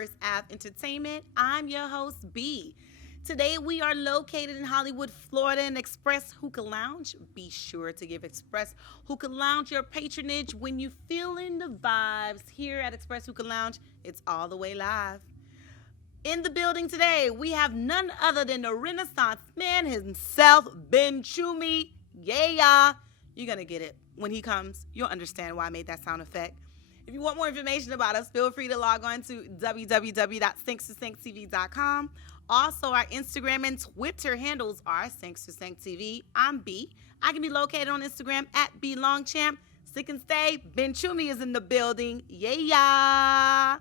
First Ave Entertainment. I'm your host, B. Today we are located in Hollywood, Florida, in Express Hookah Lounge. Be sure to give Express Hookah Lounge your patronage when you feeling the vibes. Here at Express Hookah Lounge, it's all the way live. In the building today, we have none other than the Renaissance man himself, Bennchoumy. Yeah. You're going to get it. When he comes, you'll understand why I made that sound effect. If you want more information about us, feel free to log on to www.sinks2sinktv.com. Also, our Instagram and Twitter handles are Sinks2SinkTV. I'm B. I can be located on Instagram at BLongChamp. Stick and stay. Bennchoumy is in the building. Yeah.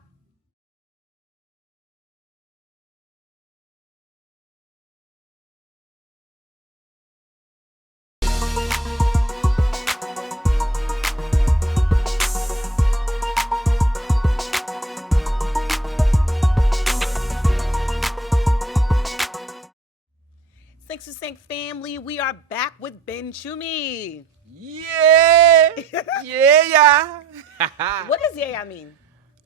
Sinks2Sink family, we are back with Bennchoumy. Yeah, yeah. What does yeah mean?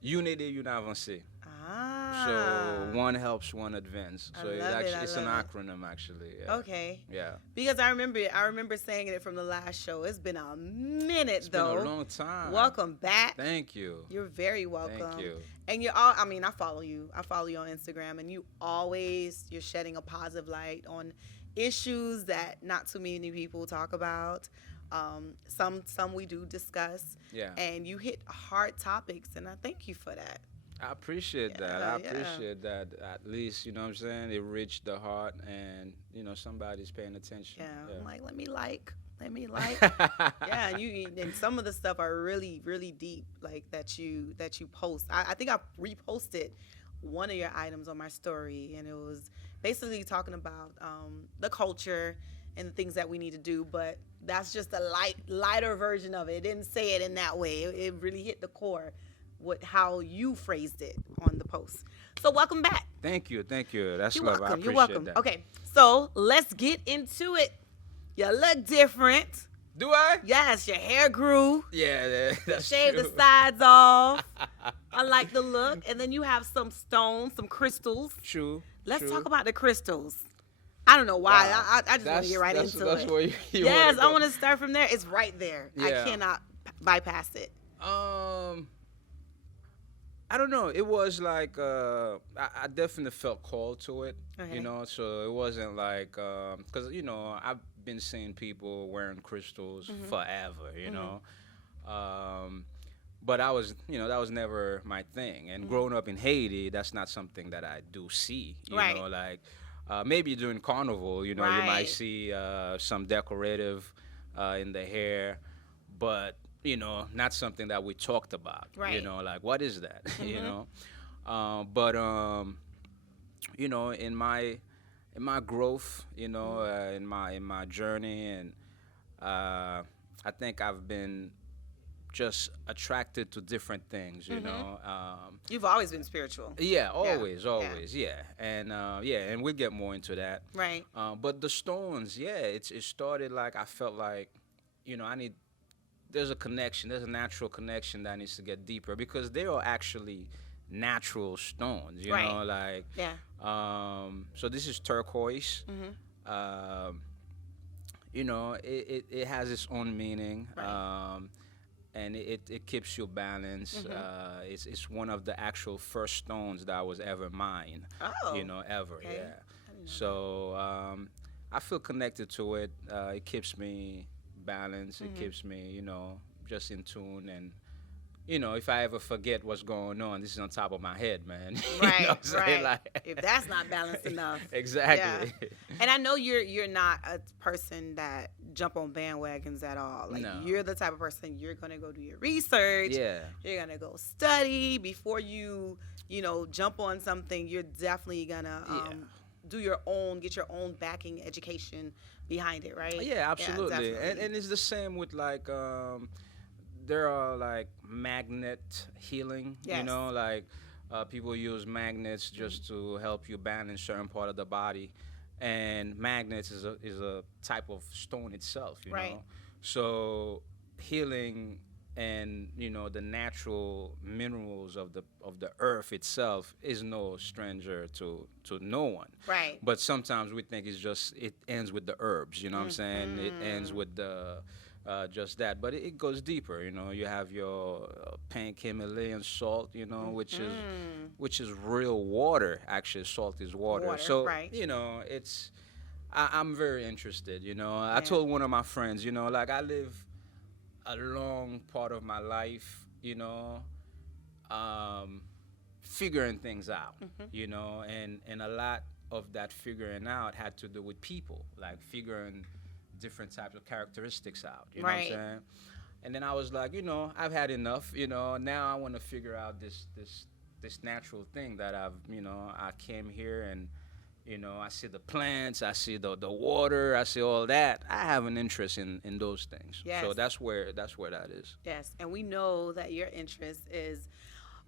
Unity, une avancée. Ah. So one helps, one advance. So it's an acronym, actually. Yeah. Okay. Yeah. Because I remember saying it from the last show. It's been a minute though. It's been a long time. Welcome back. Thank you. You're very welcome. Thank you. And you're all. I mean, I follow you. I follow you on Instagram, and you're shedding a positive light on issues that not too many people talk about. Some we do discuss. Yeah. And you hit hard topics, and I thank you for that. I appreciate that. I appreciate that. At least, you know what I'm saying? It reached the heart and, you know, somebody's paying attention. Yeah. I'm like, let me like. Yeah, and some of the stuff are really, really deep, like that you post. I think I reposted one of your items on my story, and it was basically talking about the culture and the things that we need to do, but that's just a lighter version of it. It didn't say it in that way. It really hit the core with how you phrased it on the post. So welcome back. Thank you. That's You're love. welcome. I appreciate You're welcome. that. Okay, so let's get into it. You look different. Do I? Yes, your hair grew. Yeah, that's Shave true. the sides off. I like the look. And then you have some stones, some crystals. True. Let's talk about the crystals. I don't know why. Wow. I just want to get right into that's it. Where you Yes, wanna I want to start from there. It's right there. Yeah. I cannot bypass it. I don't know. It was like I definitely felt called to it. Okay. You know, so it wasn't like because you know I've been seeing people wearing crystals forever. You know, but that was never my thing. And growing up in Haiti, that's not something that I do see. You know, like maybe during carnival, you know, you might see some decorative in the hair, but you know, not something that we talked about. You know, like what is that? You know, but you know, in my growth, you know, in my journey, and I think I've been just attracted to different things. You know, You've always been spiritual. yeah, always, yeah, and and we'll get more into that. Right. But the stones, it started like I felt like, you know, there's a connection. There's a natural connection that needs to get deeper because they are actually natural stones. You know, like so this is turquoise. You know, it has its own meaning, and it keeps you balanced. It's one of the actual first stones that was ever mined. Oh. You know, ever. Okay. Yeah. So I feel connected to it. It keeps me balance. It keeps me, you know, just in tune. And you know, if I ever forget what's going on, this is on top of my head, man. Right, You know what I'm saying? Like, if that's not balanced enough. exactly. Yeah. And I know you're not a person that jump on bandwagons at all. Like No. you're the type of person, you're gonna go do your research. Yeah. You're gonna go study before you know, jump on something. You're definitely gonna get your own backing education behind it, right? Yeah, absolutely. Yeah, and it's the same with like there are like magnet healing. You Yes. know, like people use magnets just to help you balance certain part of the body, and magnets is a type of stone itself. You Right. know, so healing and the natural minerals of the earth itself is no stranger to no one. Right. But sometimes we think it ends with the herbs. You know what I'm saying? It ends with the just that, but it goes deeper. You have your pink Himalayan salt. Which is real water. Actually, salt is water. So right. It's I'm very interested. I told one of my friends, like I live a long part of my life, figuring things out, and a lot of that figuring out had to do with people, like figuring different types of characteristics out. You know what I'm saying? And then I was like, I've had enough. Now I want to figure out this natural thing that I came here and. I see the plants, I see the water, I see all that. I have an interest in those things. Yes. So that's where that is. Yes, and we know that your interest is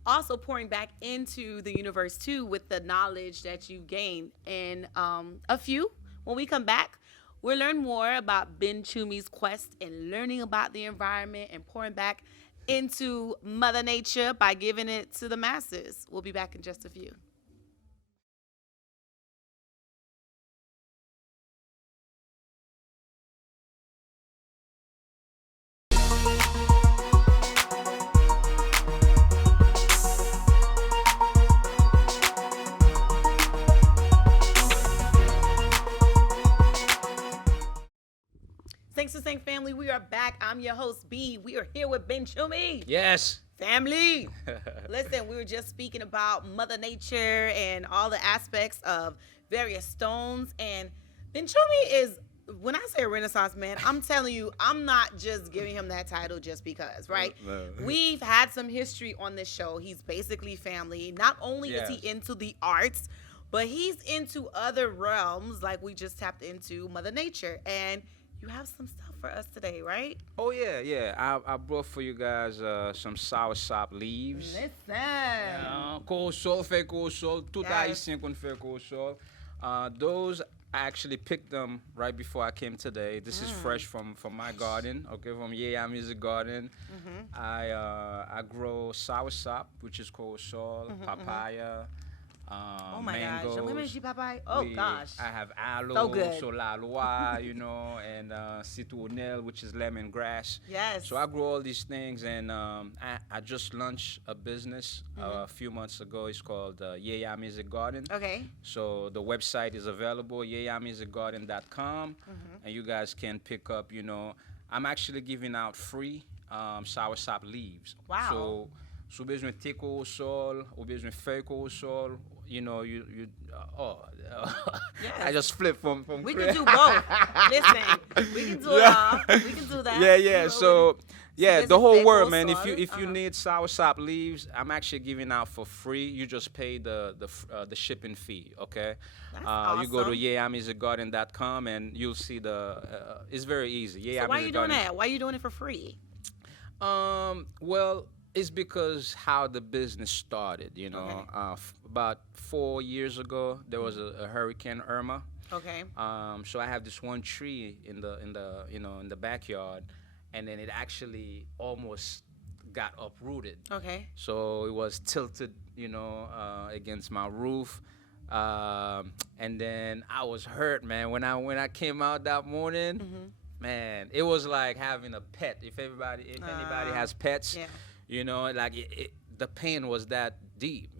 also pouring back into the universe too with the knowledge that you've gained. And a few, when we come back, we'll learn more about Bennchoumy's quest in learning about the environment and pouring back into Mother Nature by giving it to the masses. We'll be back in just a few. Thanks to Sing Family. We are back. I'm your host, B. We are here with Bennchoumy. Yes. Family. Listen, we were just speaking about Mother Nature and all the aspects of various stones. And Bennchoumy is, when I say a Renaissance man, I'm telling you, I'm not just giving him that title just because, right? No. We've had some history on this show. He's basically family. Not only is he into the arts, but he's into other realms, like we just tapped into Mother Nature. And you have some stuff for us today, right? Oh, yeah. I brought for you guys some soursop leaves. Listen. Cold-sol, fait cold-sol. Tout haïtien qu'on fait cold-sol. Those, I actually picked them right before I came today. This is fresh from my garden, okay, from Yeah Music Garden. I grow soursop, which is cold-sol, papaya, oh my mangoes. Gosh. Oh gosh. I have aloe, So good. solalois, and citronnelle, which is lemongrass. Yes. So I grow all these things, and I just launched a business a few months ago. It's called Yeah Music Garden. Okay. So the website is available, yeahmusicgarden.com, and you guys can pick up. I'm actually giving out free soursop leaves. Wow. So besoin de thé au sol, ou besoin de feuilles au sol. You I just flipped from We can do both. Listen, we can do it all. We can do that. Yeah. So the whole world, man. If you need soursop leaves, I'm actually giving out for free. You just pay the shipping fee, okay? That's awesome. You go to yeahmusicgarden.com and you'll see it's very easy. So why are you doing that? Why are you doing it for free? Well, it's because how the business started. Okay. About 4 years ago, there was a Hurricane Irma. Okay. So I have this one tree in the backyard, and then it actually almost got uprooted. Okay. So it was tilted, against my roof, and then I was hurt, man. When I came out that morning, man, it was like having a pet. If anybody has pets. Yeah. The pain was that deep,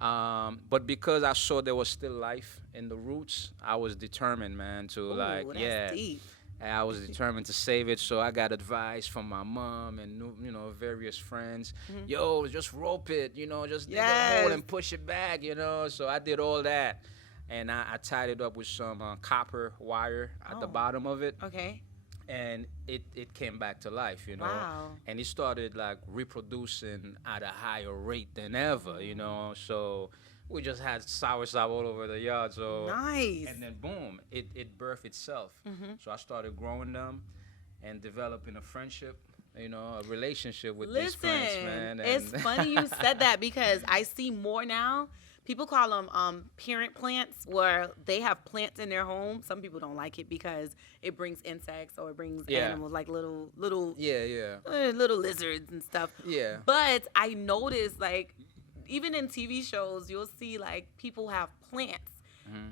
but because I saw there was still life in the roots, I was determined, man, to deep. I was determined to save it. So I got advice from my mom and various friends. Yo, just rope it, just dig a hole and push it back, So I did all that, and I tied it up with some copper wire at the bottom of it. Okay. And it came back to life, Wow. And it started like reproducing at a higher rate than ever, So we just had soursop all over the yard. So nice. And then boom, it birthed itself. So I started growing them and developing a friendship, a relationship with these plants, man. It's funny you said that because I see more now People call them parent plants, where they have plants in their home. Some people don't like it because it brings insects or it brings animals like little little lizards and stuff. Yeah. But I noticed, like, even in TV shows, you'll see like people have plants,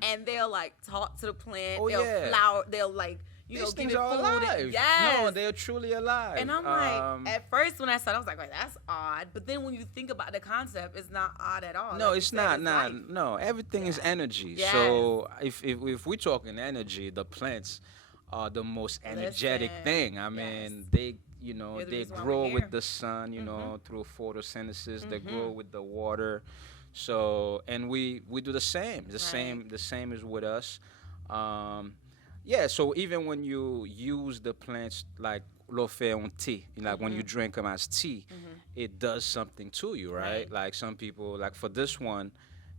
and they'll like talk to the plant. They'll flower. They'll like. These give things it are food. alive. Yes. No, they're truly alive. And I'm like, at first when I saw it, I was like, wait, that's odd. But then when you think about the concept, it's not odd at all. No, like it's not. No, everything is energy. Yes. So if we're talking energy, the plants are the most energetic thing. I mean, they they grow with the sun. You know, through photosynthesis, they grow with the water. So and we do the same. The same is with us. Yeah, so even when you use the plants like lo fait en tea, like when you drink them as tea, it does something to you, right? Like some people, like for this one,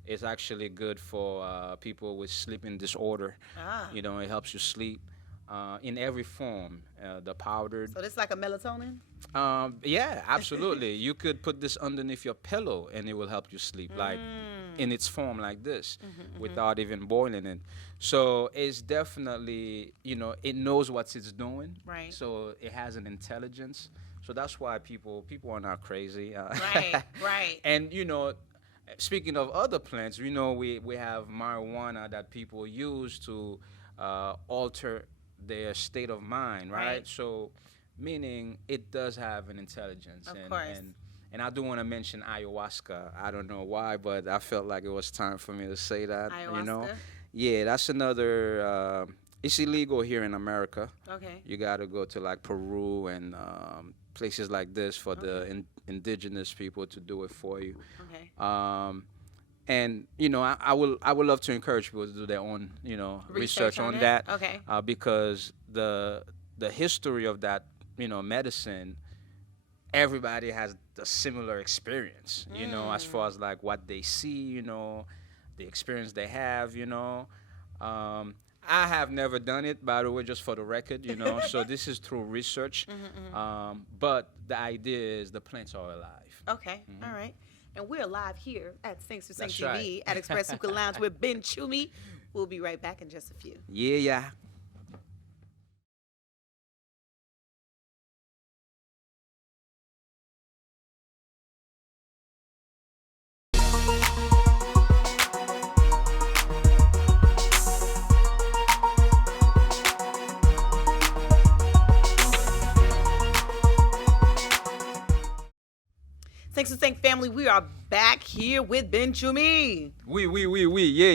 it's actually good for people with sleeping disorder. You know, it helps you sleep in every form, the powdered. So it's like a melatonin? Yeah, absolutely. You could put this underneath your pillow and it will help you sleep, like in its form like this, without even boiling it. So it's definitely, it knows what it's doing. Right. So it has an intelligence. So that's why people are not crazy. Right. And, speaking of other plants, we have marijuana that people use to alter their state of mind, right? So meaning it does have an intelligence. Of course. And I do want to mention ayahuasca. I don't know why, but I felt like it was time for me to say that. Ayahuasca? Yeah, that's another. It's illegal here in America. Okay. You got to go to like Peru and places like this for the indigenous people to do it for you. Okay. And I would love to encourage people to do their own research on that. Okay. Because the history of that medicine, everybody has a similar experience. As far as like what they see, the experience they have. I have never done it, by the way, just for the record. So this is through research. But the idea is the plants are alive. Okay. All right. And we're live here at Sings to Sing TV right. at Express Hookah Lounge with Bennchoumy. We'll be right back in just a few. Yeah. Thanks to Thank Family, we are back here with Bennchoumy. Oui.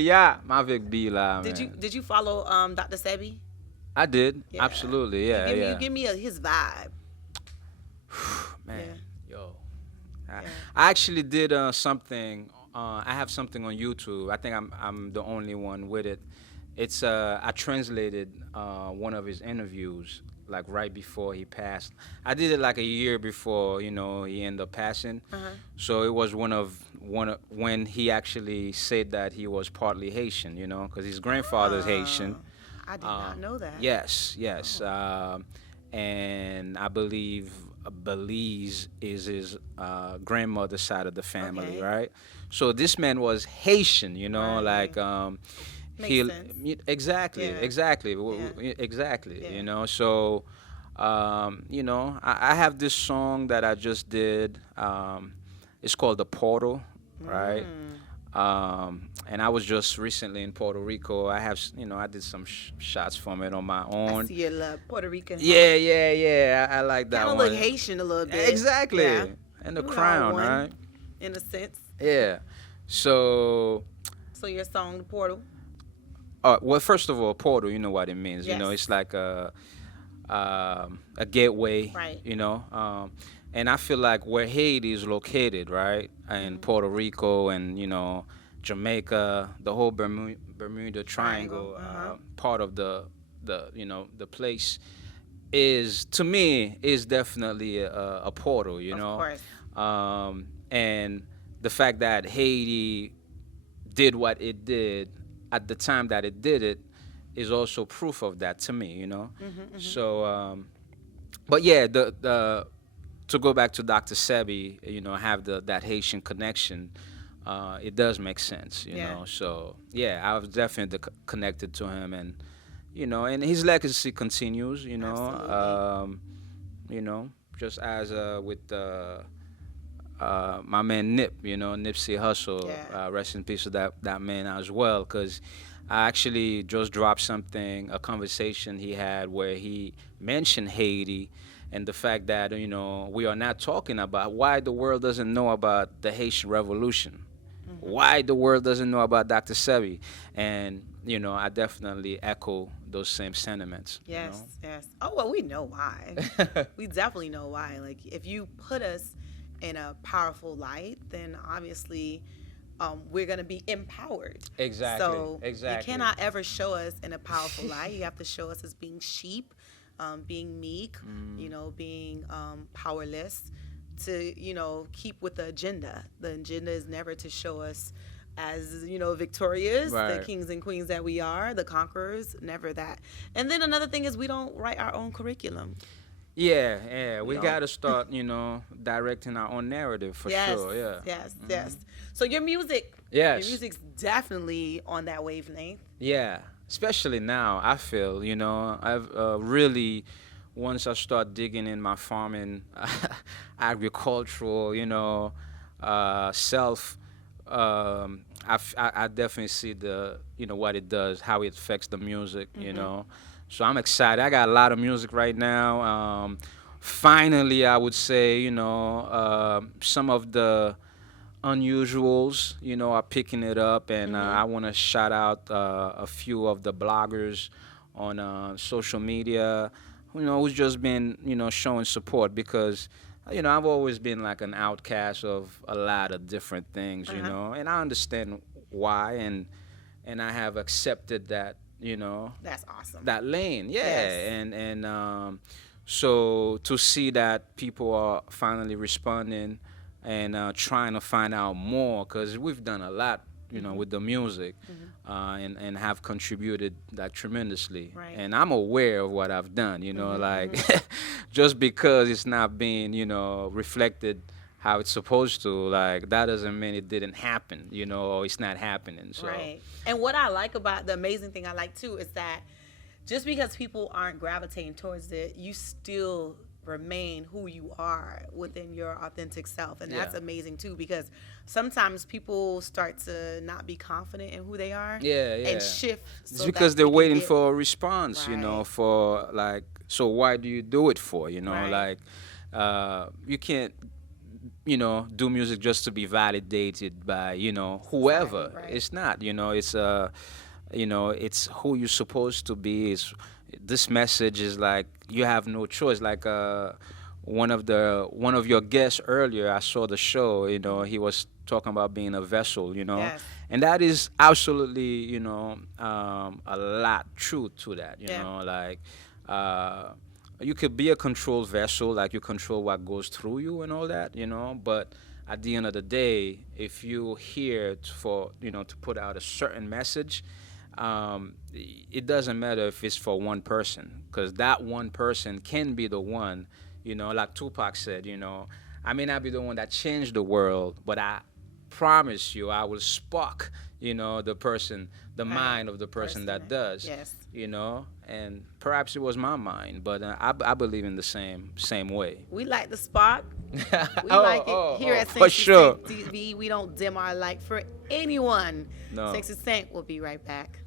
Yeah. Mavic B la. Did you follow Dr. Sebi? I did. Yeah. Absolutely. Yeah. Give me his vibe. Man, yo. I actually did something. I have something on YouTube. I think I'm the only one with it. It's I translated one of his interviews like right before he passed. I did it like a year before, he ended up passing. So it was one of when he actually said that he was partly Haitian, because his grandfather's Haitian. I did not know that. Yes. And I believe Belize is his grandmother's side of the family, right? So this man was Haitian, like Makes sense. Exactly. Yeah. So I have this song that I just did. It's called The Portal, right? And I was just recently in Puerto Rico. I have, I did some shots from it on my own. I see you love Puerto Rican. Yeah. I like that one. Kind of look Haitian a little bit. Exactly. Yeah. And the crown, right? In a sense. Yeah. So your song, The Portal. Well, first of all, portal, you know what it means. Yes. It's like a gateway. Right. And I feel like where Haiti is located, right, and Puerto Rico and Jamaica, the whole Bermuda Triangle, part of the place is, to me, is definitely a portal. Of course. And the fact that Haiti did what it did at the time that it did it is also proof of that to me, So, but yeah, the to go back to Dr. Sebi, have that Haitian connection. it does make sense, you know. So yeah, I was definitely connected to him, and and his legacy continues, just as with my man Nip, Nipsey Hussle, rest in peace to that man as well, because I actually just dropped something, a conversation he had where he mentioned Haiti and the fact that, we are not talking about why the world doesn't know about the Haitian Revolution, why the world doesn't know about Dr. Sebi. And, I definitely echo those same sentiments. Yes, yes. Oh, well, we know why. We definitely know why. Like, if you put us in a powerful light, then obviously we're going to be empowered. Exactly. So you cannot ever show us in a powerful light. You have to show us as being sheep, being meek, being powerless, to, keep with the agenda. The agenda is never to show us as, victorious, the kings and queens that we are, the conquerors, never that. And then another thing is we don't write our own curriculum. Yeah, we got to start, directing our own narrative for sure. Yeah. Yes. So your music, your music's definitely on that wavelength. Yeah, especially now. I feel, I've really, once I start digging in my farming, agricultural, self. I definitely see the what it does, how it affects the music, So I'm excited. I got a lot of music right now. Finally, I would say, some of the unusuals, are picking it up, and I want to shout out a few of the bloggers on social media, who's just been, showing support, because I've always been like an outcast of a lot of different things, and I understand why, and I have accepted that, That's awesome. that lane. And so to see that people are finally responding and trying to find out more, because we've done a lot, with the music, and have contributed that tremendously. Right. And I'm aware of what I've done, like just because it's not being, reflected how it's supposed to, like, that doesn't mean it didn't happen, or it's not happening. So. Right. And what I like about, the amazing thing I like too, is that just because people aren't gravitating towards it, you still remain who you are within your authentic self. And that's amazing too, because sometimes people start to not be confident in who they are and shift. It's because they're waiting for a response, for like, so why do you do it for? Like, you can't, do music just to be validated by, whoever. Right. It's not, it's who you're supposed to be. This message is like, you have no choice. Like one of your guests earlier, I saw the show, he was talking about being a vessel, and that is absolutely, a lot true to that, like you could be a controlled vessel, like you control what goes through you and all that, but at the end of the day, if you're here to put out a certain message, it doesn't matter if it's for one person, because that one person can be the one, like Tupac said, I may not be the one that changed the world, but I promise you I will spark, the person, the mind of the person that does. Yes. And perhaps it was my mind, but I believe in the same way. We like the spark. We like it here at for sure. TV. We don't dim our light for anyone. No. Sexy Saint will be right back.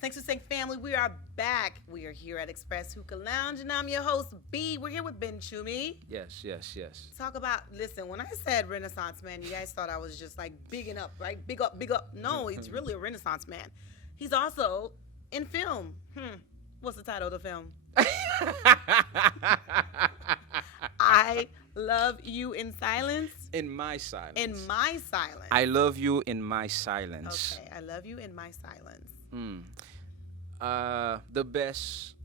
Thanks for saying, family. We are back. We are here at Express Hookah Lounge, and I'm your host, B. We're here with Bennchoumy. Yes. Talk about, listen, when I said Renaissance man, you guys thought I was just like bigging up, right? Big up. No, it's really a Renaissance man. He's also in film. What's the title of the film? I Love You in Silence. In My Silence. In My Silence. I Love You in My Silence. Okay, I Love You in My Silence. The best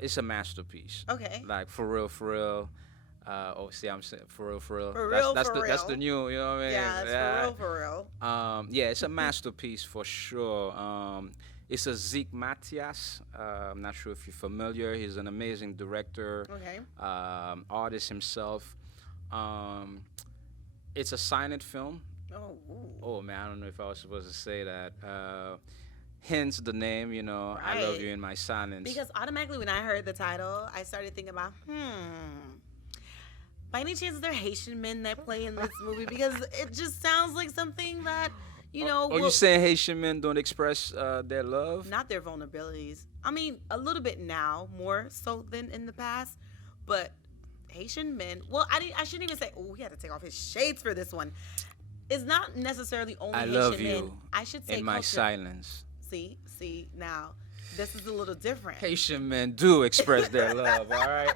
it's a masterpiece. Okay. Like for real, for real. Oh, see, I'm saying for real, for real. For real, that's for the real. that's the new, you know what I mean? Yeah, it's for real, for real. Yeah, it's a masterpiece for sure. It's a Zeke Matias. I'm not sure if you're familiar. He's an amazing director, Okay. artist himself. It's a silent film. Oh. Ooh. Oh man, I don't know if I was supposed to say that. Hence the name, you know, I love Right. you in my silence. Because automatically when I heard the title, I started thinking about, by any chance, are there Haitian men that play in this movie? Because it just sounds like something that, you know. Oh, you saying Haitian men don't express their love? Not their vulnerabilities. I mean, a little bit now, more so than in the past. But Haitian men, well, I shouldn't even say, oh, he had to take off his shades for this one. It's not necessarily only I Haitian love men. you I should say in my culture. silence. See, now, this is a little different. Haitian men do express their love, all right?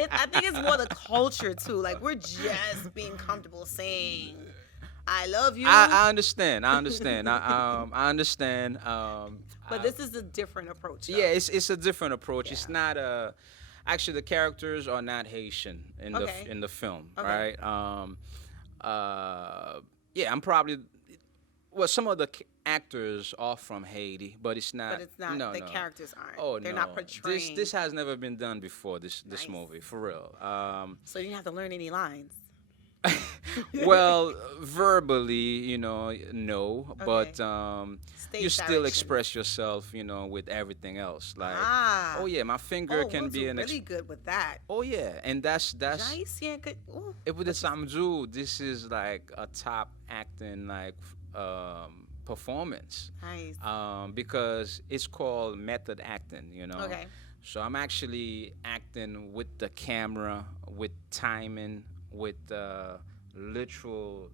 I think it's more the culture, too. Like, we're just being comfortable saying, I love you. I understand. I understand. But this is a different approach, though. Yeah, it's a different approach. Yeah. It's not a. Actually, the characters are not Haitian in the film, Okay. right? Yeah, I'm probably. Well, some of the actors are from Haiti, but it's not. But it's not. No, the no. characters aren't. Oh They're no. not portraying. This has never been done before. This Nice. movie, for real. So you didn't have to learn any lines. Well, verbally, you know, no, Okay. but Stage you still direction. express yourself, you know, with everything else. Like, Ah. oh yeah, my finger can be an. really good with that. Oh yeah, and that's Haïtien could. Ooh. it with the Samju. This is like a top acting like performance. Nice. Because it's called method acting, you know. Okay. So I'm actually acting with the camera, with timing, with literal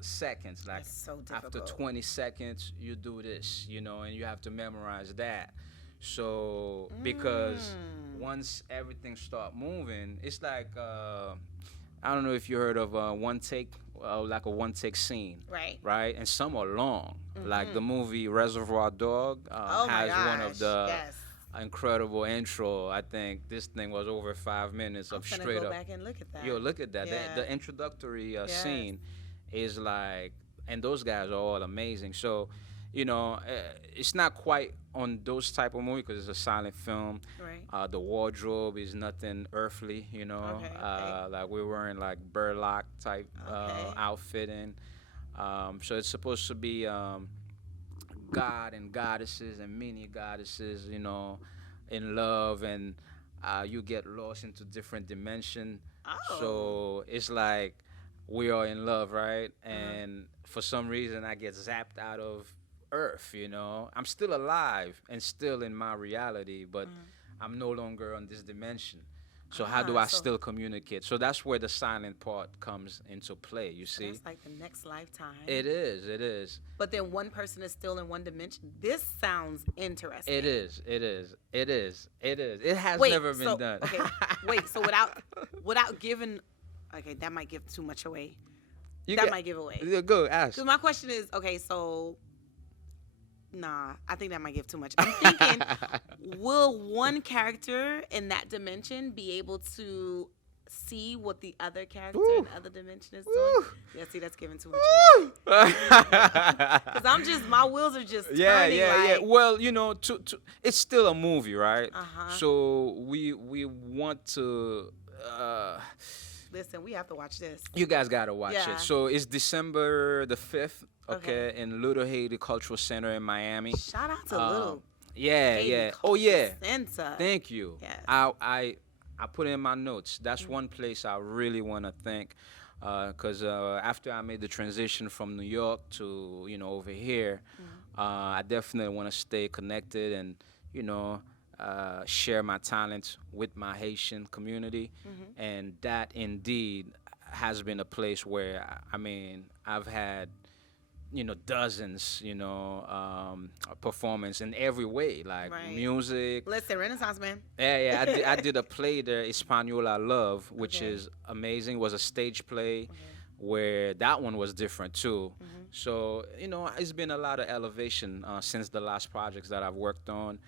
seconds. Like That's so after difficult. 20 seconds, you do this, you know, and you have to memorize that. So because once everything start moving, it's like I don't know if you heard of one take, like a one take scene, Right. right? And some are long, like the movie Reservoir Dog Oh my has gosh. one of the yes. incredible intro. I think this thing was over 5 minutes I'm of gonna straight go up. back and look at that. Yo, look at that. Yeah. The introductory Yes. scene is like, and those guys are all amazing. So, you know, it's not quite on those type of movies because it's a silent film. Right. The wardrobe is nothing earthly, you know. Okay. Like we're wearing like burlap type Okay. outfitting. So it's supposed to be God and goddesses and mini goddesses, you know, in love, and you get lost into different dimension. Oh. So it's like we are in love, right? And for some reason, I get zapped out of Earth. You know, I'm still alive and still in my reality, but I'm no longer on this dimension. So how do I still communicate? So that's where the silent part comes into play. You see, That's like the next lifetime. it is. It is. But then one person is still in one dimension. This sounds interesting. It is. It is. It is. It is. It has Wait, never been so, done. Okay. Wait. So without giving, okay, that might give too much away. That might give away. Yeah, go ask. So my question is, okay, so nah, I think that might give too much. I'm thinking, will one character in that dimension be able to see what the other character in the other dimension is doing? Yeah, see, that's giving too much. Because I'm just, my wheels are just turning. Yeah. Well, you know, it's still a movie, right? Uh-huh. So we want to. Listen, we have to watch this. You guys gotta watch Yeah. it. So it's December the 5th, okay, in Little Haiti Cultural Center in Miami. Shout out to Little. Yeah, Haiti yeah. Oh Cultural yeah. Center. Thank you. Yes. I put in my notes. That's one place I really want to thank, because after I made the transition from New York to over here, I definitely want to stay connected and share my talents with my Haitian community, and that indeed has been a place where I've had dozens performance in every way, like Right. music. Listen, Renaissance man. Yeah, I did a play there, Espanol I Love, which is amazing. It was a stage play where that one was different too. So, it's been a lot of elevation since the last projects that I've worked on.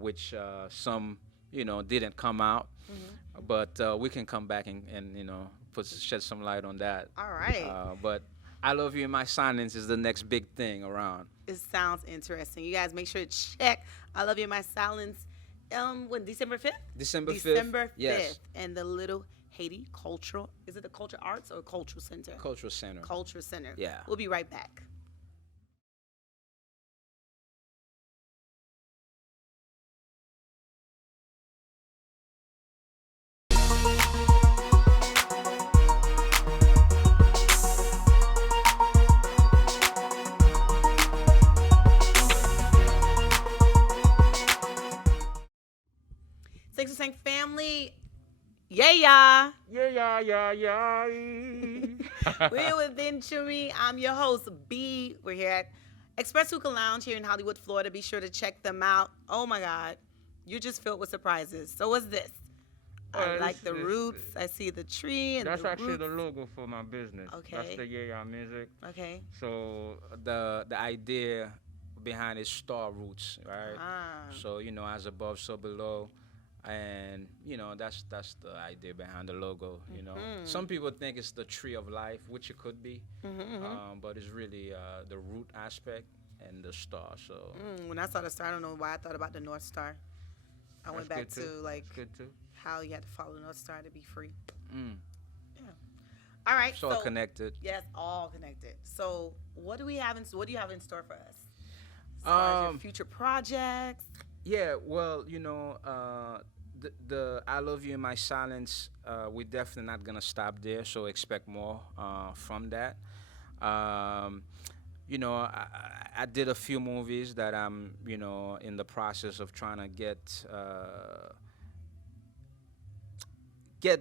which some didn't come out, but we can come back and shed some light on that. All right. But I Love You in My Silence is the next big thing around. It sounds interesting. You guys make sure to check I Love You in My Silence. When December 5th? December 5th. December 5th. Yes. And the Little Haiti Cultural, is it the Culture Arts or Cultural Center? Cultural Center. Cultural Center. Yeah. We'll be right back. Six Sank family, yeah. Yeah. We're with Bennchoumy. I'm your host, B. We're here at Express Hookah Lounge here in Hollywood, Florida. Be sure to check them out. Oh my God, you're just filled with surprises. So what's this? I like the roots. I see the tree and that's the actually roots. the logo for my business. Okay. That's the Yeah Music. Okay. So The idea behind it, star roots, right? Ah. So as above, so below, and that's the idea behind the logo. Some people think it's the tree of life, which it could be, but it's really the root aspect and the star. So When I saw the star, I don't know why I thought about the North Star. I went back to good too. how you had to follow the North Star to be free. mm, Yeah. All right. it's all connected. Yes, all connected. So what do you have in store for us? As far as your future projects. Yeah, well, the I Love You in My Silence, we're definitely not gonna stop there. So expect more from that. I did a few movies that I'm, in the process of trying to get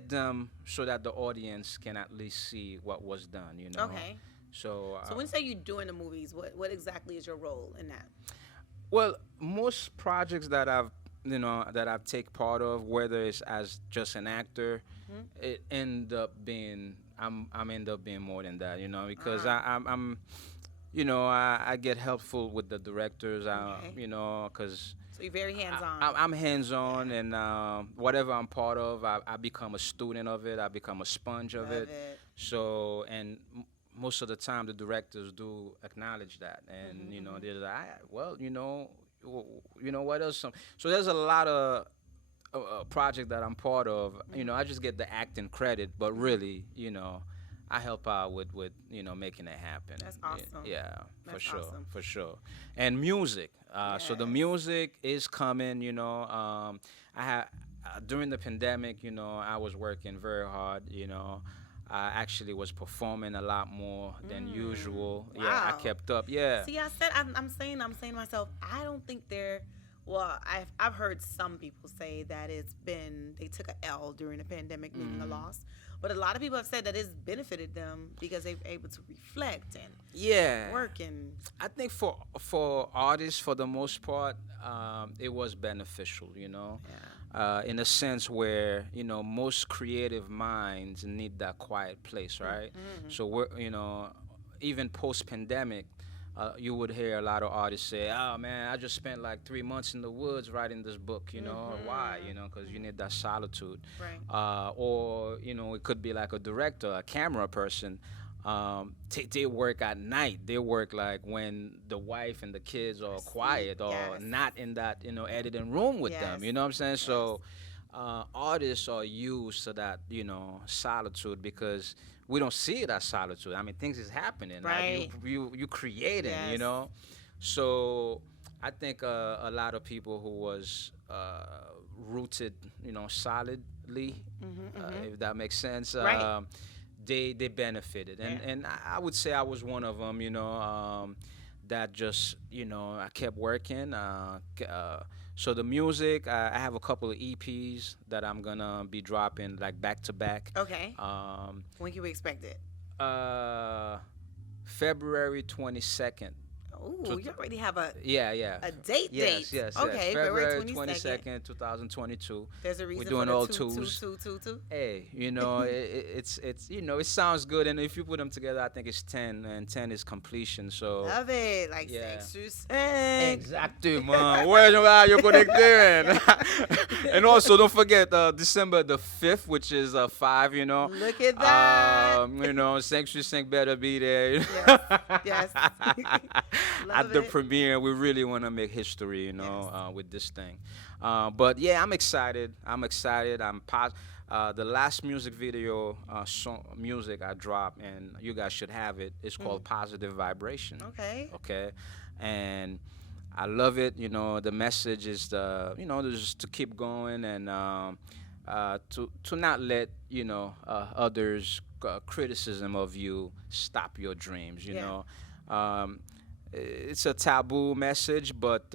them so that the audience can at least see what was done. Okay. So So when you say you're doing the movies, what exactly is your role in that? well, most projects that I've take part of, whether it's as just an actor, it end up being I'm end up being more than that, because I'm I get helpful with the directors, Okay. because So you're very hands-on. I'm hands-on, and whatever I'm part of, I become a student of it. I become a sponge of Love it. So, and most of the time, the directors do acknowledge that, and they're like, well, what else? So there's a lot of project that I'm part of. I just get the acting credit, but really, I help out with making it happen. That's awesome. Yeah, That's for sure, awesome. for sure. And music. So the Yes. music is coming. I had during the pandemic. I was working very hard. I actually was performing a lot more than usual. Yeah, I Wow. kept up. Yeah. See, I said I'm saying to myself, I don't think they're. Well, I've heard some people say that they took a L during the pandemic, meaning a loss. But a lot of people have said that it's benefited them because they've been able to reflect and Yeah. work and. I think for artists, for the most part, it was beneficial. In a sense where most creative minds need that quiet place, right? So we're even post-pandemic, you would hear a lot of artists say, "Oh man, I just spent like 3 months in the woods writing this book." Why? Because you need that solitude. Right. Or it could be like a director, a camera person. They work at night. They work like when the wife and the kids are quiet or Yes. not in that editing room with them. Yes. You know what I'm saying? So artists are used to that solitude because we don't see it as solitude. I mean, things is happening. Right. Like you creating. Yes. So I think a lot of people who was rooted, solidly, if that makes sense. Right. They benefited, and I would say I was one of them. That just I kept working. So the music, I have a couple of EPs that I'm gonna be dropping like back to back. Okay. When can we expect it? February 22nd. Oh, you already have a yeah. a date Yes, date. yes. Okay, February February 22nd. 2022. There's a reason We're doing for the all two, twos. two. Hey, it's it sounds good, and if you put them together, I think it's 10, and 10 is completion. So Love it. Like Yeah. sex. Exactement. Bueno, yo conecté. And also, don't forget December the 5th, which is 5. Look at that. Cinq sur Cinq better be there. Yes. At the premiere, we really want to make history, with this thing. But yeah, I'm excited. I'm the last music video music I dropped, and you guys should have it. It's called Positive Vibration. Okay. Okay, and I love it. The message is just to keep going and to not let others' criticism of you stop your dreams. It's a taboo message, but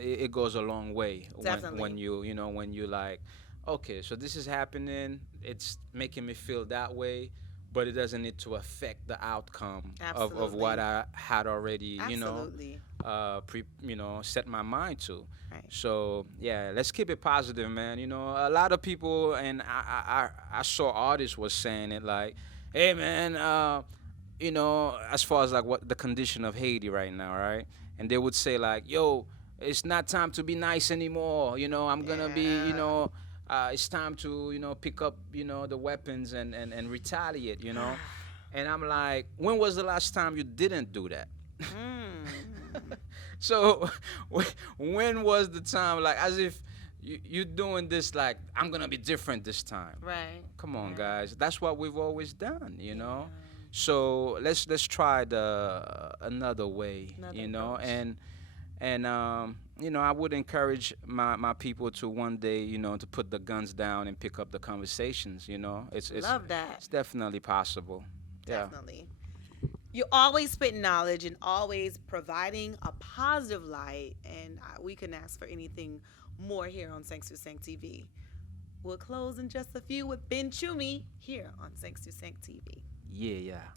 it goes a long way when you like, okay, so this is happening, it's making me feel that way, but it doesn't need to affect the outcome of what I had already set my mind to. Right. So yeah, let's keep it positive, man. A lot of people, and I saw artists was saying it like, hey man, as far as like what the condition of Haiti right now, right? And they would say like, yo, it's not time to be nice anymore. I'm gonna be, it's time to, pick up, the weapons and retaliate, And I'm like, when was the last time you didn't do that? So when was the time, like, as if you're doing this, like, I'm gonna be different this time. Right. Come on, guys. That's what we've always done, So let's try another way, approach. and I would encourage my people to one day, to put the guns down and pick up the conversations. It's Love that. It's definitely possible. Definitely. You're always spitting knowledge and always providing a positive light, and we couldn't ask for anything more here on Cinq sur Cinq TV. We'll close in just a few with Bennchoumy here on Cinq sur Cinq TV. Yeah.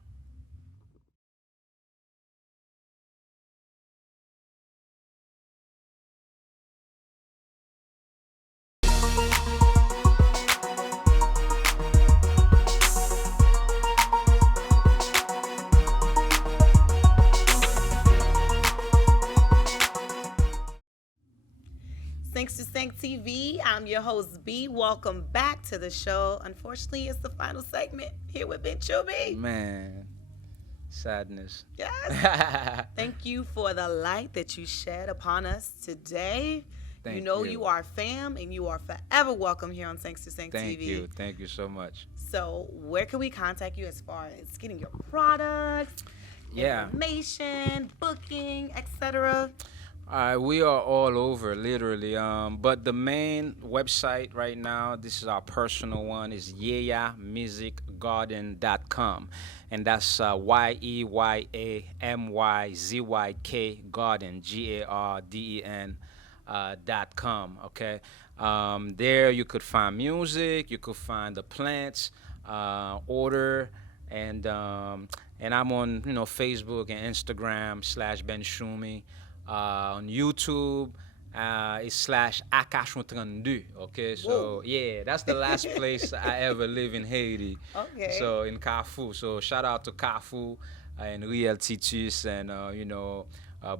Cinq sur Cinq TV. I'm your host, B. Welcome back to the show. Unfortunately, it's the final segment here with Bennchoumy. Man, sadness. Yes. Thank you for the light that you shed upon us today. Thank you. you. You are fam, and you are forever welcome here on Cinq sur Cinq TV. Thank you so much. So where can we contact you as far as getting your products, information, booking, etc.? We are all over, literally. But the main website right now, this is our personal one, is yeyamusicgarden.com. And that's YEYAMYZYK Garden, GARDEN.com. Okay. There you could find music, you could find the plants, order, and I'm on Facebook and Instagram /Bennchoumy. On YouTube, it's /Akashon32. Okay, so yeah, that's the last place I ever live in Haiti. Okay. So in Carrefour. So shout out to Carrefour and Riel Titus and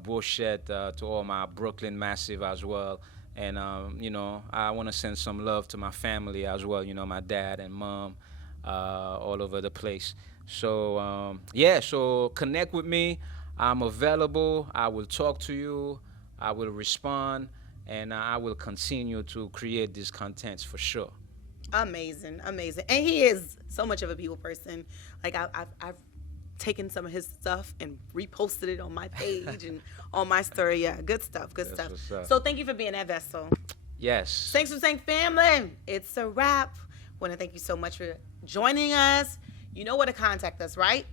Bouchette, to all my Brooklyn Massive as well. And I want to send some love to my family as well. My dad and mom, all over the place. So so connect with me. I'm available. I will talk to you. I will respond, and I will continue to create these contents for sure. Amazing. And he is so much of a people person. Like I've taken some of his stuff and reposted it on my page and on my story. Yeah, good stuff. What's up. So thank you for being that vessel. Yes. Cinq sur Cinq family. It's a wrap. Want to thank you so much for joining us. You know where to contact us, right?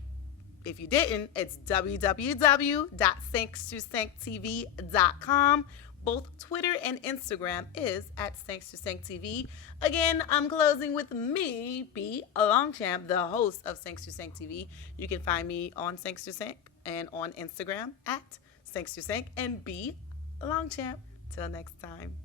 If you didn't, it's www.cinqsurcinqtv.com. Both Twitter and Instagram is @CinqSurCinqTV. Again, I'm closing with me, B. LONGCHAMP, the host of Cinq sur Cinq TV. You can find me on Cinq sur Cinq and on Instagram Thanks to Sank, and B, Longchamp. Till next time.